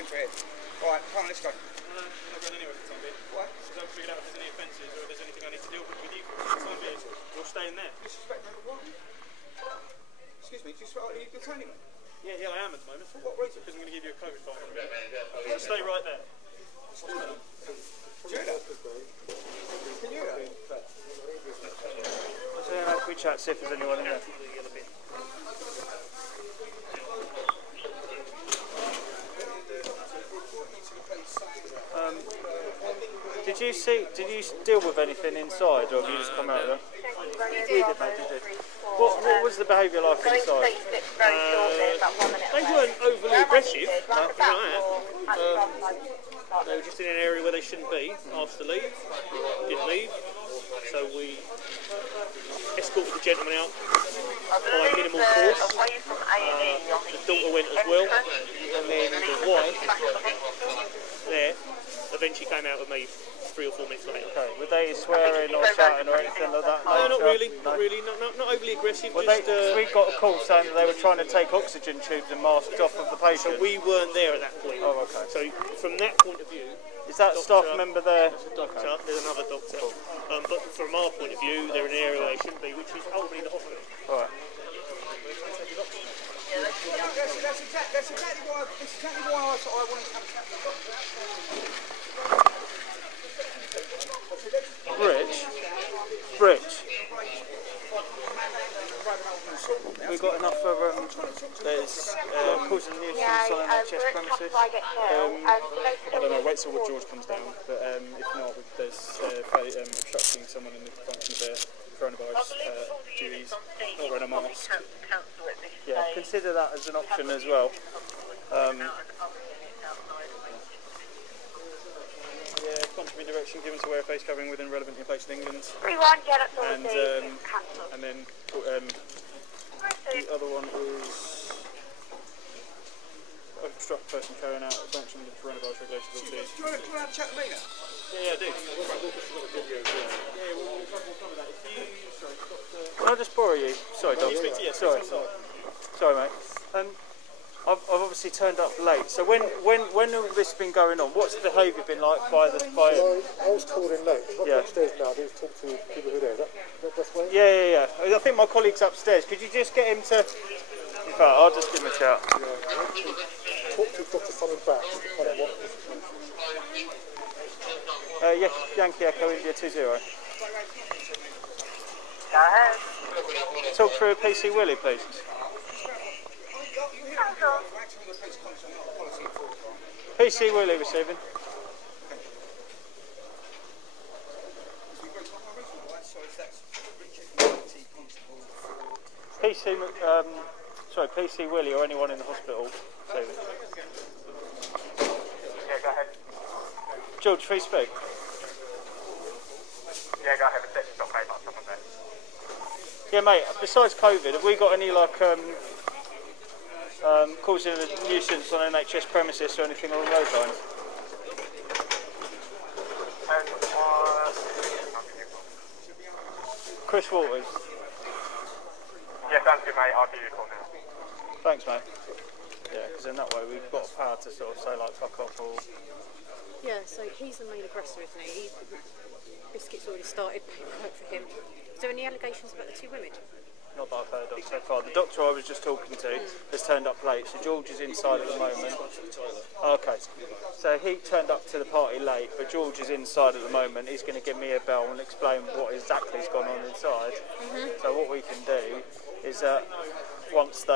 in for head. Alright, come on, let's go. I'm not going anywhere for the time being. What? Because I haven't figured out if there's any offences or if there's anything I need to deal with you for the time being. You're staying there. Disrespect number one. Excuse me, are you detaining me? Yeah, I am at the moment. For what reason? Because I'm going to give you a COVID fine. Stay right there. Do you hear that? Can you hear that? So have a quick chat, see if there's anyone in there. Did you deal with anything inside, or have you just come out of there? We did, mate, you did. What was the behaviour like inside? They weren't overly aggressive, they were just in an area where they shouldn't be, asked to leave, didn't leave, so we escorted the gentleman out by minimal force. The daughter went as well, and then the wife there eventually came out with me 3 or 4 minutes later. Okay, were they swearing or shouting or anything like that? No, not really, not overly aggressive. Well, just, we got a call saying that they were trying to take oxygen tubes and masks off of the patient. So we weren't there at that point. Oh, okay. So from that point of view, is that staff member there? There's a doctor, there's another doctor. But from our point of view, they're in an area where they shouldn't be, which is ultimately the hospital. All right. That's exactly why I wanted to have a chat with the doctor. Rich. We've got enough for there's causing nuisance on NHS premises. I don't know, wait till George comes down, but if not, there's obstructing someone in the function of their coronavirus duties, not wearing a mask. Yeah, consider that as an option as well. Yeah, contrary direction given to wear a face covering within relevant place in England. And then the other one is obstruct a person carrying out a function of coronavirus regulations or duties. Do you want to come out and chat with me now? Yeah, I do. We'll cover some of that. Can I just borrow you? Sorry, Doc. Sorry, mate. I've obviously turned up late. So when all this been going on, what's the behaviour been like by the fire? So I was called in late. I'm upstairs now. I need to talk to people who are there. Is that the best way? Yeah. I think my colleague's upstairs. Could you just get him to? In fact, I'll just give him a shout. Yeah. Talk to Dr. Simon back. Find out what. Yeah, Yankee Echo India 20. Go ahead. Talk through a PC Willie, please. PC Willie receiving. PC Willie or anyone in the hospital receiving. Yeah, go ahead. George, free speak. Yeah, go ahead. Reception's got paid like someone there. Yeah, mate, besides COVID, have we got any, like, causing a nuisance on NHS premises or anything along those lines? Chris Waters. Yeah, sounds good, mate. I'll give you a call now. Thanks, mate. Yeah, because in that way we've got power to sort of say, like, fuck off or... Yeah, so he's the main aggressor, isn't he? Biscuit's already started paperwork for him. Is there any allegations about the 2 women? Not that I've heard of so far. The doctor I was just talking to has turned up late, so George is inside at the moment. Okay, so he turned up to the party late, but George is inside at the moment. He's going to give me a bell and explain what exactly has gone on inside. So what we can do is once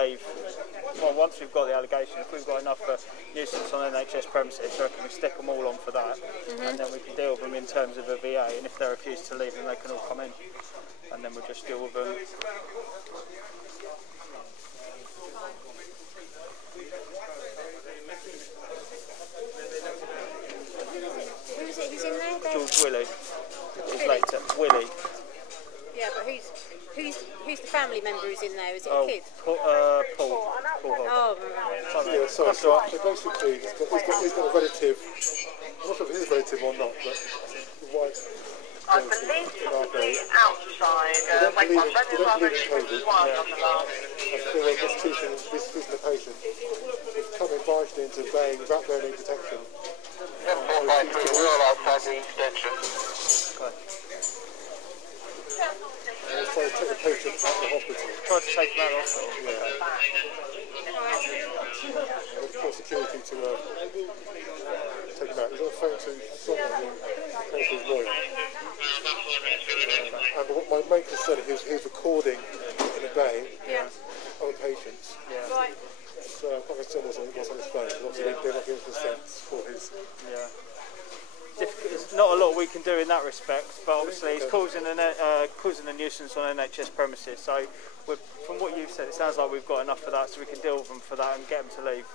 we've got the allegation, if we've got enough nuisance on NHS premises, so we stick them all on for that, and then we can deal with them in terms of a VA, and if they refuse to leave, then they can all come in, and then we'll just deal with them. Who is it who's in there? George Willie. He's later. Willie. Yeah, but who's the family member who's in there? Is it a kid? Paul. Oh, right. Yeah, so basically, he's got a relative. I'm not sure if it is a relative or not, but the wife. I believe to be outside. Wait, one minute, I feel like this treating the patient. It's come in barged in, into baying without their need detection. And so take the patient out of the hospital. Try to take him out of the hospital. Yeah. And call security to take him out. He's on the phone to someone who knows his lawyer. And my main concern is he was recording in a bay other patients. Yeah. Right. So I'm quite concerned what's on his phone. Obviously they're not giving consent for his... Yeah. There's not a lot we can do in that respect, but obviously he's causing a nuisance on NHS premises. So from what you've said, it sounds like we've got enough for that, so we can deal with them for that and get them to leave.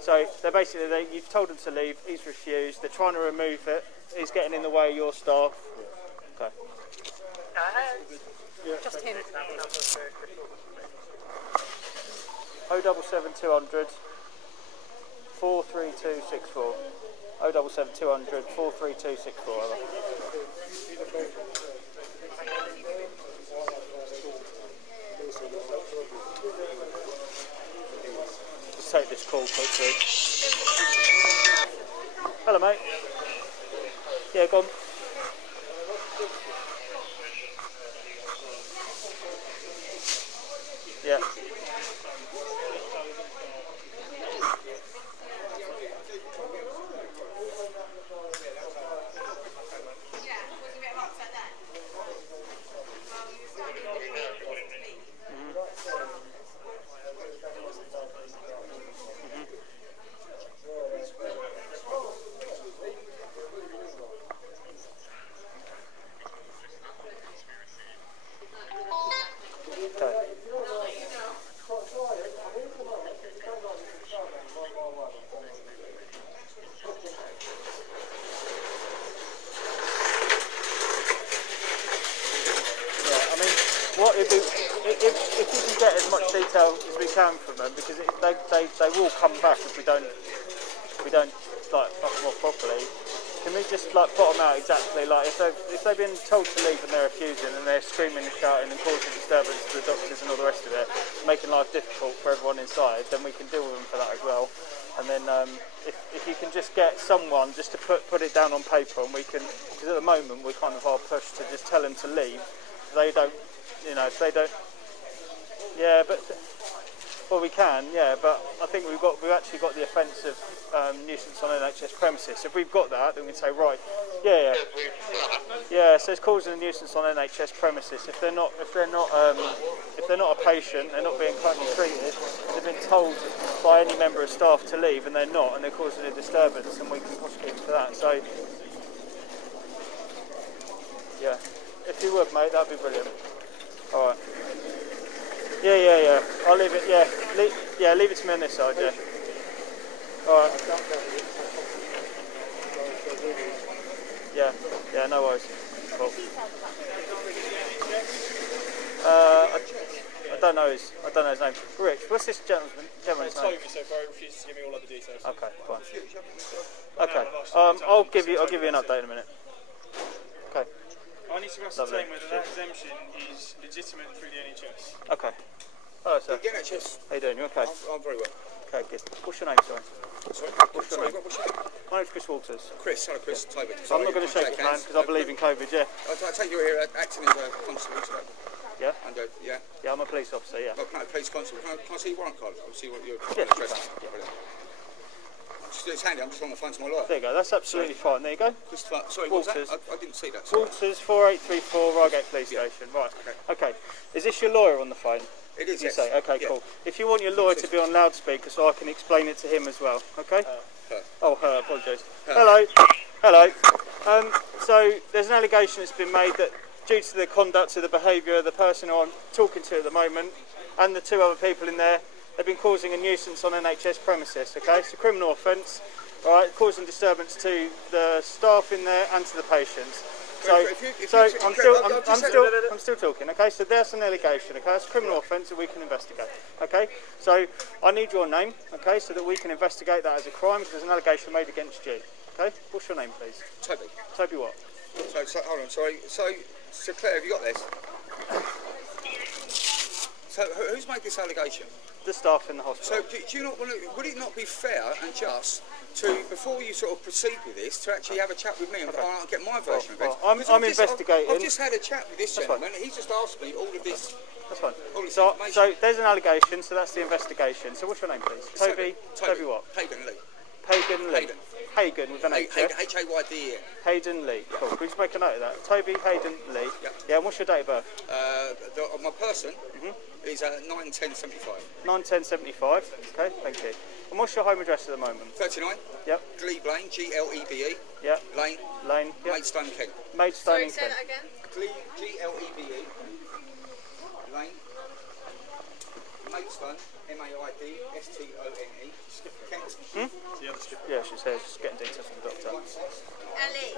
So they're basically, you've told them to leave, he's refused, they're trying to remove it, he's getting in the way of your staff. Okay. Just him. 077 200 43264. 077 200 43264. Just take this call quickly. Hello, mate. Yeah, go on. Yeah. What if you can get as much detail as we can from them, because they will come back if we don't like fuck them off properly. Can we just like plot them out exactly, like if they've been told to leave and they're refusing and they're screaming and shouting and causing disturbance to the doctors and all the rest of it, making life difficult for everyone inside, then we can deal with them for that as well. And then if you can just get someone just to put it down on paper, and we can, because at the moment we're kind of hard pushed to just tell them to leave. They don't. You know, if they don't, yeah, but well, we can, yeah, but I think we've actually got the offence of nuisance on NHS premises. If we've got that, then we can say, right, yeah. So it's causing a nuisance on NHS premises. If they're not a patient, they're not being currently treated. They've been told by any member of staff to leave, and they're not, and they're causing a disturbance, and we can prosecute for that. So, yeah, if you would, mate, that'd be brilliant. All right. Yeah. I'll leave it. Yeah, leave it to me on this side. Yeah. All right. Yeah. No worries. Cool. I don't know his name. Rich, what's this gentleman's name? Toby, so far he refuses to give me all other details. Okay, fine. Okay. I'll give you an update in a minute. Okay. I need to ascertain whether that exemption is legitimate through the NHS. Okay. Hello, sir. The NHS. How you doing? You okay? I'm very well. Okay, good. What's your name, sorry? Sorry? What's your name? What's your name? My name's Chris Walters. Chris, hello Chris, Toby. So I'm not going to shake your hand because I believe in COVID, yeah. I take you here acting as a constable today. Yeah? And, yeah? Yeah, I'm a police officer, yeah. Oh, no, police constable. Can I see your warrant card? I'll see what your Yes, address is. you can. Brilliant. It's handy, I'm just on the phone to my lawyer. There you go, that's absolutely fine. There you go. Sorry, what was that? I didn't see that. Sorry. Walters, 4834, Reigate Police Station. Right. Okay. Is this your lawyer on the phone? It is, You yes. say? Okay, Yeah. cool. If you want your lawyer to be on loudspeaker so I can explain it to him as well, okay? Her. Oh, her, apologise. Hello. So there's an allegation that's been made that due to the conduct of the behaviour of the person who I'm talking to at the moment and the two other people in there, they've been causing a nuisance on NHS premises, okay? It's a criminal offence, all right, causing disturbance to the staff in there and to the patients. I'm still talking, okay? So there's an allegation, okay? It's a criminal offence that we can investigate, okay? So I need your name, okay, so that we can investigate that as a crime because there's an allegation made against you, okay? What's your name, please? Toby. Toby what? So hold on, sorry. So Claire, have you got this? So who's made this allegation? The staff in the So hospital. do you not want to, would it not be fair and just to, before you sort of proceed with this, to actually have a chat with me and get my version of it? Well, I'm investigating. I've just had a chat with this That's gentleman. He's just asked me all of this. That's fine. All this So information. there's an allegation, so that's the investigation. So what's your name, please? Toby what? Hayden Lee. Pagan Lee. Hayden. Hagen with an H. Yeah? Hayden. Hayden Lee. Cool. Can we just make a note of that? Toby Hayden Lee. Yep. Yeah, and what's your date of birth? My person is 9/10/75. 9/10/75. Okay, thank you. And what's your home address at the moment? 39. Yep. Glebe Lane, Glebe. Yep. Lane. Yep. Maidstone, Kent. Maidstone Sorry, in say Kent. that again. Glebe. Lane. Maidstone, Maidstone. Kent. Yeah, she says she's getting details from the doctor. L-E.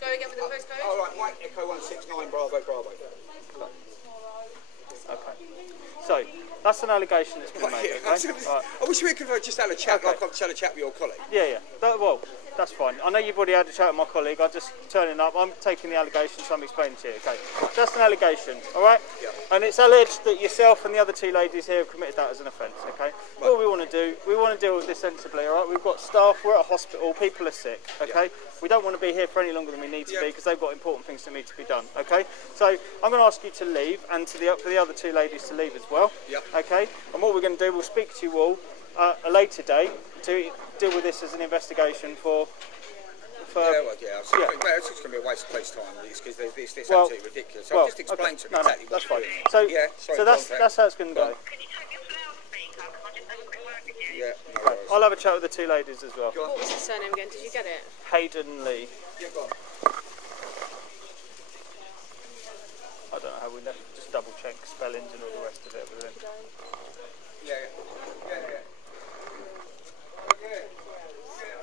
Go again with the postcode. All right, Mike Echo 169 Bravo. Okay. So that's an allegation that's been made. Okay? Right. I wish we could have just had a chat like I've just had a chat with your colleague. Yeah. Well, that's fine. I know you've already had a chat with my colleague. I'm just turning up. I'm taking the allegation, so I'm explaining to you. Okay. Just an allegation, all right? Yeah. And it's alleged that yourself and the other two ladies here have committed that as an offence. Okay. Right. What we want to do, we want to deal with this sensibly. All right. We've got staff. We're at a hospital. People are sick. Okay. We don't want to be here for any longer than we need to be because they've got important things that need to be done. Okay. So I'm going to ask you to leave, and for the other two ladies to leave as well. Yep. Okay. And what we're going to do, we'll speak to you all a later date to deal with this as an investigation for. Well, it's just going to be a waste of place time because this absolutely ridiculous. So just explain to me exactly that's what fine. you're doing. So that's how it's going to go. Can you take me off loudspeaker? Because I just have a quick word with you. Yeah, no worries. I'll have a chat with the two ladies as well. What was his surname again? Did you get it? Hayden Lee. Yeah, go on. I don't know how we just double check spellings and all the rest of it. But Yeah.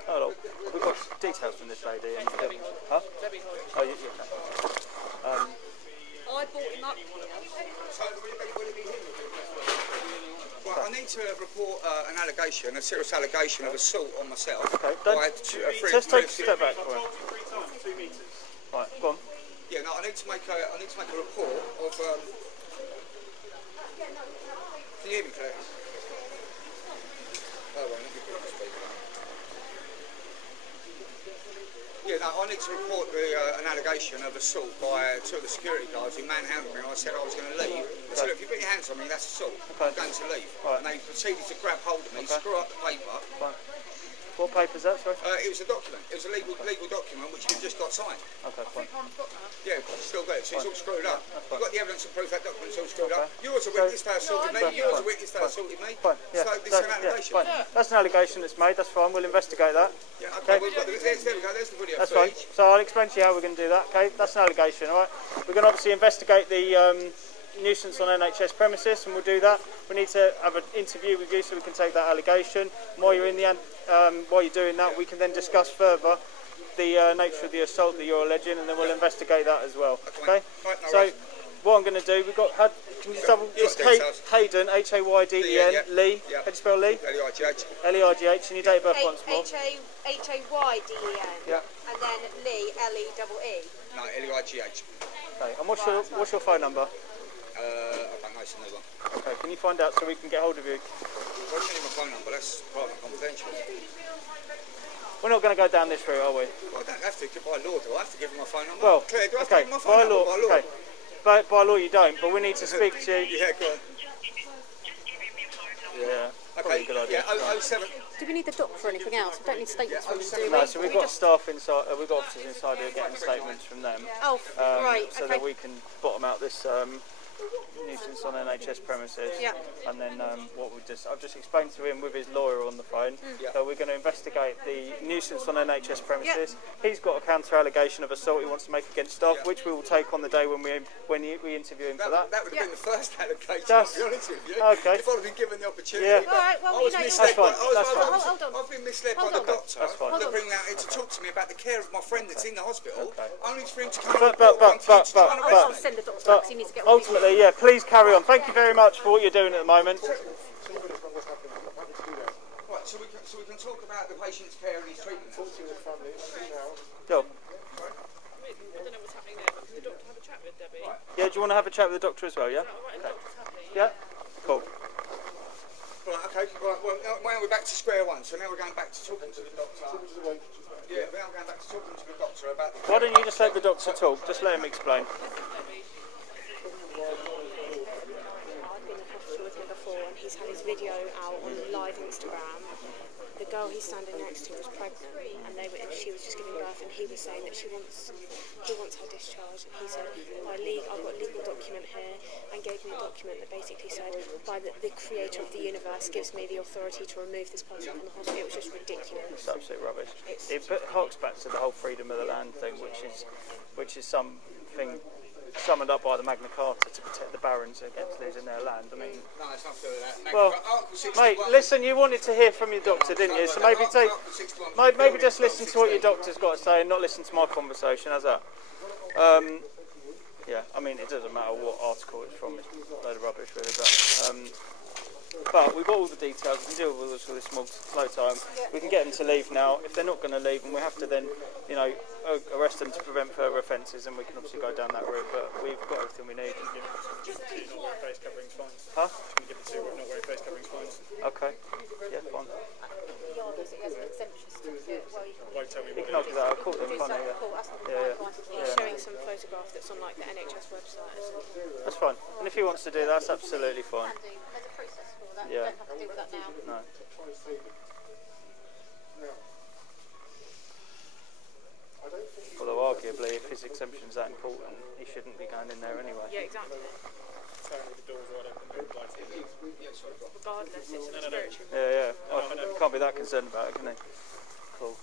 hello. We've got details from this lady. And, huh? Oh, yeah. I brought him up here. So, will it be him? Well, I need to report an allegation, a serious allegation of assault on myself. Okay, Just take a step back. Right, go on. Yeah, no, I need to make a report of. Can you hear me, Claire? Oh, well, let me put it on speaker. Yeah, no, I need to report an allegation of assault by two of the security guards who manhandled me. I said I was going to leave. I said, look, if you put your hands on me, that's assault. I'm going to leave. Right. And they proceeded to grab hold of me, screw up the paper. Right. What paper's that, sorry? It was a document. It was a legal document which we've just got signed. Okay, fine. Yeah, still got it. So it's all screwed up. You've got the evidence to prove that document's all screwed up. You was a witness that assaulted me. You was a witness that assaulted me. Fine. Yeah. So this is an allegation. Fine. That's an allegation that's made. That's fine. We'll investigate that. Yeah, okay. We've got there we go. There's the video. That's fine. So I'll explain to you how we're going to do that. Okay. That's an allegation. All right. We're going to obviously investigate the nuisance on NHS premises, and we'll do that. We need to have an interview with you so we can take that allegation. And while you're in the while you're doing that, we can then discuss further the nature of the assault that you're alleging, and then we'll investigate that as well. Okay. Right, no So worries. what I'm going to do, we've got. Can you double? It's Hayden, Hayden, Lee. Yeah. How do you spell Lee? L-E-I-G-H. L-E-I-G-H, and your date of birth once more. Hayden. Yeah. And then Lee, L-E-E-E. No, L-E-I-G-H. Okay. And what's your phone number? I don't know, it's a new one. Okay. Can you find out so we can get hold of you? Well, I need my phone number. That's private and confidential. We're not going to go down this route, are we? Well, I don't have to. By law, do I have to give him my phone number? Well, Claire, do I have to okay. give him my phone number? By law. Okay. By law, you don't. But we need to speak to you. Yeah, go on. Yeah. Okay. Good idea. Yeah. 07. Do we need the doc for anything else? We don't need statements from them, do we? No, so we've got staff inside. We've got officers inside who are getting statements from them. Oh, right. So Okay. that we can bottom out this nuisance on NHS premises. Yeah. And then I've just explained to him with his lawyer on the phone. Yeah. So we're going to investigate the nuisance on NHS premises. He's got a counter allegation of assault he wants to make against staff, which we will take on the day when we interview him for that. That would have been the first allegation, Just- to be honest with you. Okay. If I'd have been given the opportunity. Yeah. But All right, well, I was you know, misled. That's fine. That's fine. Hold on. I've been misled Hold by the on. doctor. That's fine. To bring out to talk to me about the care of my friend that's in the hospital, only for him to come But- and report one thing to try and arrest I'll me. send the doctor back 'cause he needs to get all these- Ultimately, yeah, please carry on. Thank you very much for what you're doing at the moment. Right, so we can talk about the patient's care and his treatment. Go. I don't know what's happening there, but can the doctor have a chat with Debbie? Right. Yeah, do you want to have a chat with the doctor as well, yeah? Right, the doctor's happy. Yeah? Cool. Right, okay. Right, well, now we're back to square one, so now we're going back to talking to the doctor. Yeah, now we're going back to talking to the doctor about... Why don't you just let the doctor talk? Just let him explain. I've been in hospital with him before, and he's had his video out on live Instagram. The girl he's standing next to was pregnant, and she was just giving birth, and he was saying that he wants her discharged. And he said, I've got a legal document here, and gave me a document that basically said, by the creator of the universe gives me the authority to remove this person from the hospital. It was just ridiculous. It's absolute rubbish. It harks back to the whole freedom of the land thing, which is something summoned up by the Magna Carta to protect the barons against losing their land. I mean, no, it's not fair that. Well, mate, listen, you wanted to hear from your doctor, didn't you? So maybe maybe just listen to what your doctor's got to say and not listen to my conversation. How's that? Yeah, I mean, it doesn't matter what article it's from. It's a load of rubbish, really. But we've got all the details. We can deal with this for this slow time. We can get them to leave now. If they're not going to leave, and we have to then, you know, arrest them to prevent further offences, and we can obviously go down that route. But we've got everything we need. Not wearing face coverings, fine. Huh? Can you give it to not wearing face coverings, fine? Okay. Yeah, fine. Won't tell me You what can argue that. I'll call them funny. He's showing some photograph that's on like the NHS website. That's fine. And if he wants to do that, that's absolutely fine. There's a process for that. Yeah. You don't have to deal with that now. No. Although arguably, if his exemption's that important, he shouldn't be going in there anyway. Yeah, exactly. the doors wide open, no lights in. Regardless, it's a spiritual. Yeah, yeah. Oh, you can't be that concerned about it, can he? Cool.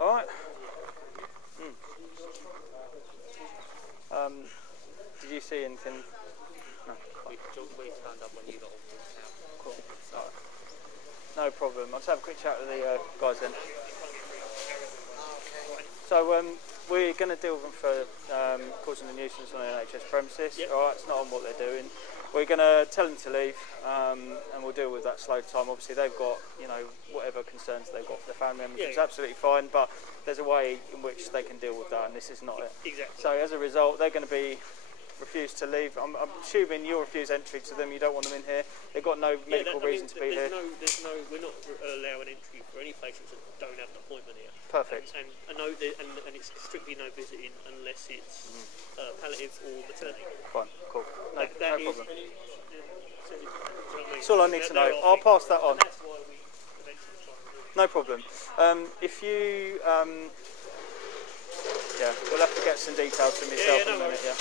Alright. Did you see anything? No. We turned up when you got out. Cool. Alright. No problem. I'll just have a quick chat with the guys then. So we're going to deal with them for causing a nuisance on the NHS premises. Yep. Alright, it's not on what they're doing. We're going to tell them to leave, and we'll deal with that slow time. Obviously, they've got, you know, whatever concerns they've got for their family members. It's absolutely fine, but there's a way in which they can deal with that, and this is not it. Exactly. So as a result, they're going to be refused to leave. I'm assuming you'll refuse entry to them. You don't want them in here. They've got no medical reason to be here. We're not allowing entry for any patients that don't have an appointment here. Perfect. And it's strictly no visiting unless it's palliative or maternity. Fine, cool. No problem. That's all I need to know. I'll pass that on. That's why we eventually try and do it. No problem. If you, yeah, we'll have to get some details from yourself in a minute. Yeah.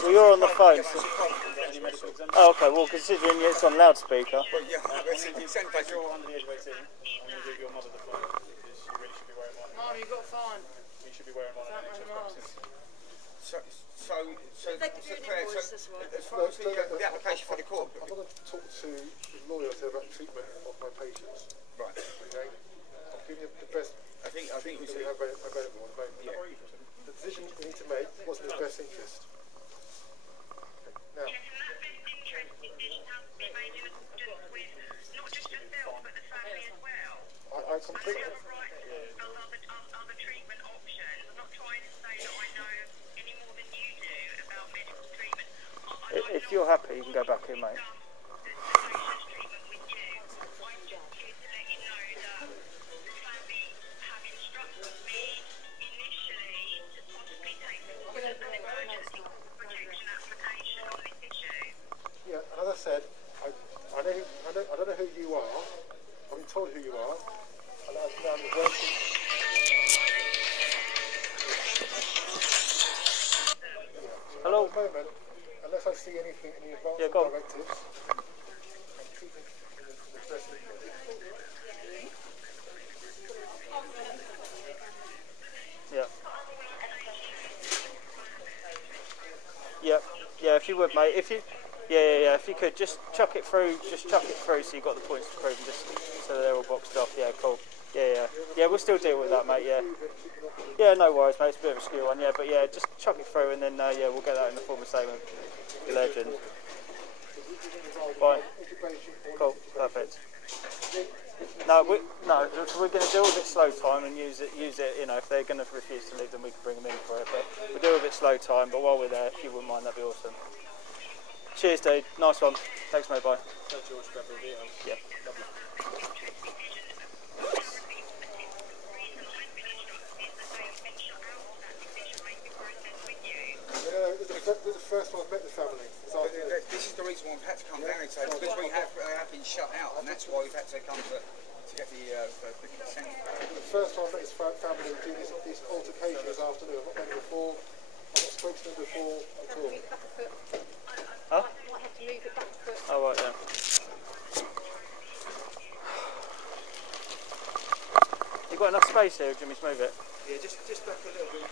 Well, you're on the phone. So... Oh, okay. Well, considering it's on loudspeaker. Well, yeah, if you're under the age of 18, I'm going to give your mother the phone because you really should be wearing one. Mum, you got fine. You should be wearing one on NHS premises. Claire, as far as the application for the court, I'm going to talk to the lawyers about treatment of my patients. Right. Okay. I'm giving you the best. I think we should have available at the moment. Yeah. The decision we need to make wasn't in the best interest. Now. Yes, and that best interest decision has to be made in accordance with not just yourself but the family as well. I completely. I have a right to other treatment options. I'm not trying to say that I know any more than you do about medical treatment. If you're happy, you can go back in, mate. Yeah, as I said, I don't know who you are. I've been told Hello? At the moment, unless I see anything in the advance go on. directives, I'm keeping the best we can. Yeah. Yeah, if you would, mate. If you, if you could just chuck it through, so you've got the points to prove, and just so they're all boxed off. Yeah, cool. Yeah, we'll still deal with that, mate. Yeah, no worries, mate. It's a bit of a skew one, but yeah, just chuck it through, and then we'll get that in the form of statement. Legend. Fine. Cool. Perfect. No, we're going to deal with it slow time and use it. You know, if they're going to refuse to leave, then we can bring them in for it. But we'll deal with it slow time. But while we're there, if you wouldn't mind, that'd be awesome. Cheers, dude. Nice one. Thanks, mate. Bye. Yeah. This is the first time I've met the family. This is the reason why we've had to come down here today, because we have been shut out, and that's why we've had to come to get the consent. The first time I met his family doing this altercation this afternoon. I've not met him before. I've not spoken to him before at all. Huh? Might have to move it back a foot. Oh, right, yeah. You got enough space here, Jimmy, to move it? Yeah, just back a little bit.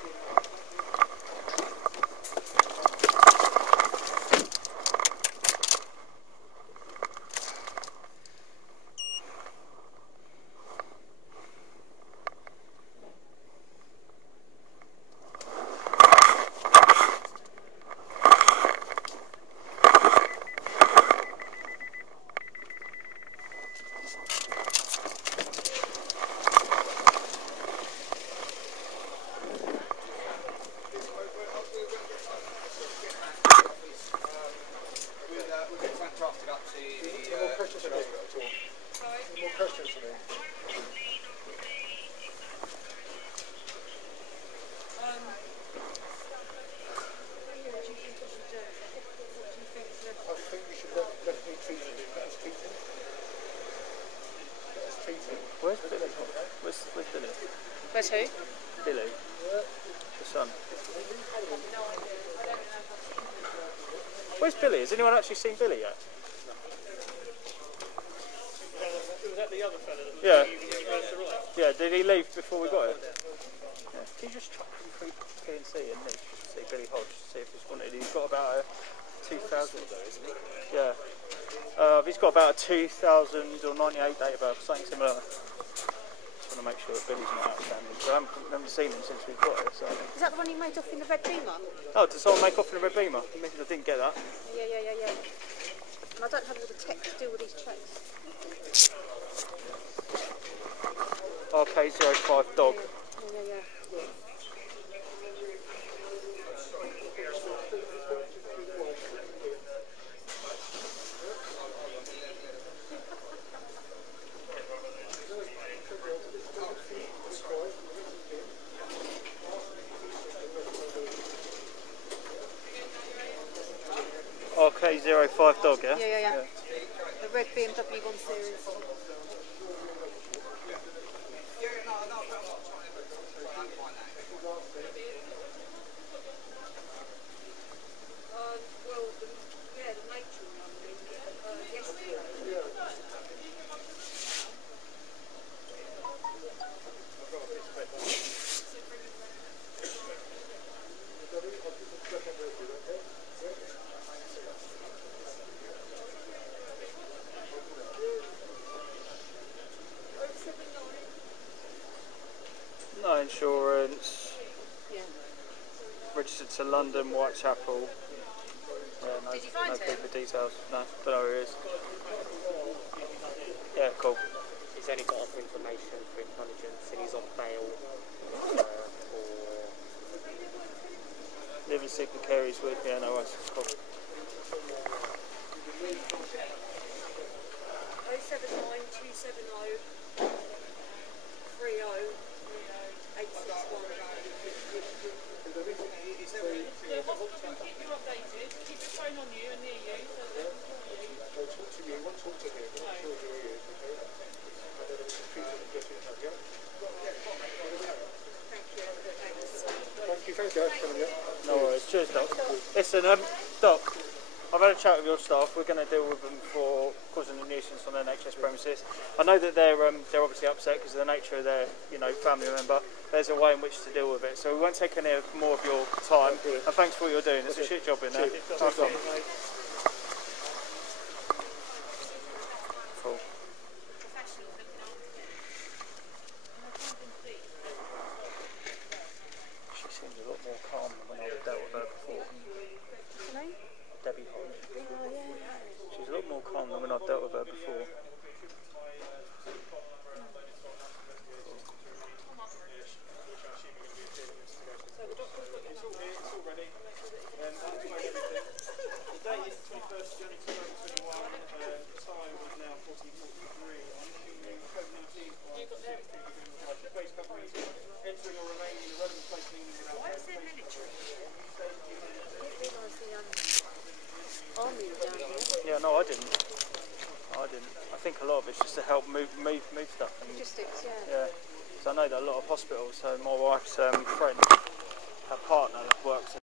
Where's who? Billy. The son. Where's Billy? Has anyone actually seen Billy yet? Was that the other fella that was Yeah. right? Yeah, did he leave before we got here? Yeah. Can you just check through PNC and Nick, just see Billy Hodge, see if he's wanted. He's got about a 2,000, isn't he? Yeah. He's got about a 2000 or 98 date of birth, something similar. Just want to make sure that Billy's not outstanding. I haven't seen him since we've got here. So. Is that the one you made off in the red beamer? Oh, did someone make off in a red beamer? I didn't get that. Yeah. And I don't have all the tech to deal with these tracks. RK05 dog. Yeah. RK05 dog, yeah? Yeah. The red BMW 1 Series. No insurance. Yeah. Registered to London, Whitechapel. Yeah, no, Did you find no him? paper details. No, don't know who he is. Yeah, cool. He's only got offer information for intelligence and he's on bail for... Living sick and carries with. Yeah, no worries. Cool. 079 270 Thank you, guys, for coming up. No worries. Cheers, Doc. Listen, Doc, I've had a chat with your staff. We're going to deal with them for causing a nuisance on their NHS premises. I know that they're obviously upset because of the nature of their, family member. There's a way in which to deal with it. So we won't take any more of your time. And thanks for what you're doing. It's a shit job in there. Cool. She seems a lot more calm than when I've dealt with her before. Debbie Hodge. Oh, yeah. She's a lot more calm than when I've dealt with her before. Yeah, no, I didn't. I think a lot of it's just to help move stuff. And, Logistics, yeah. yeah. So I know that a lot of hospitals. So my wife's friend, her partner works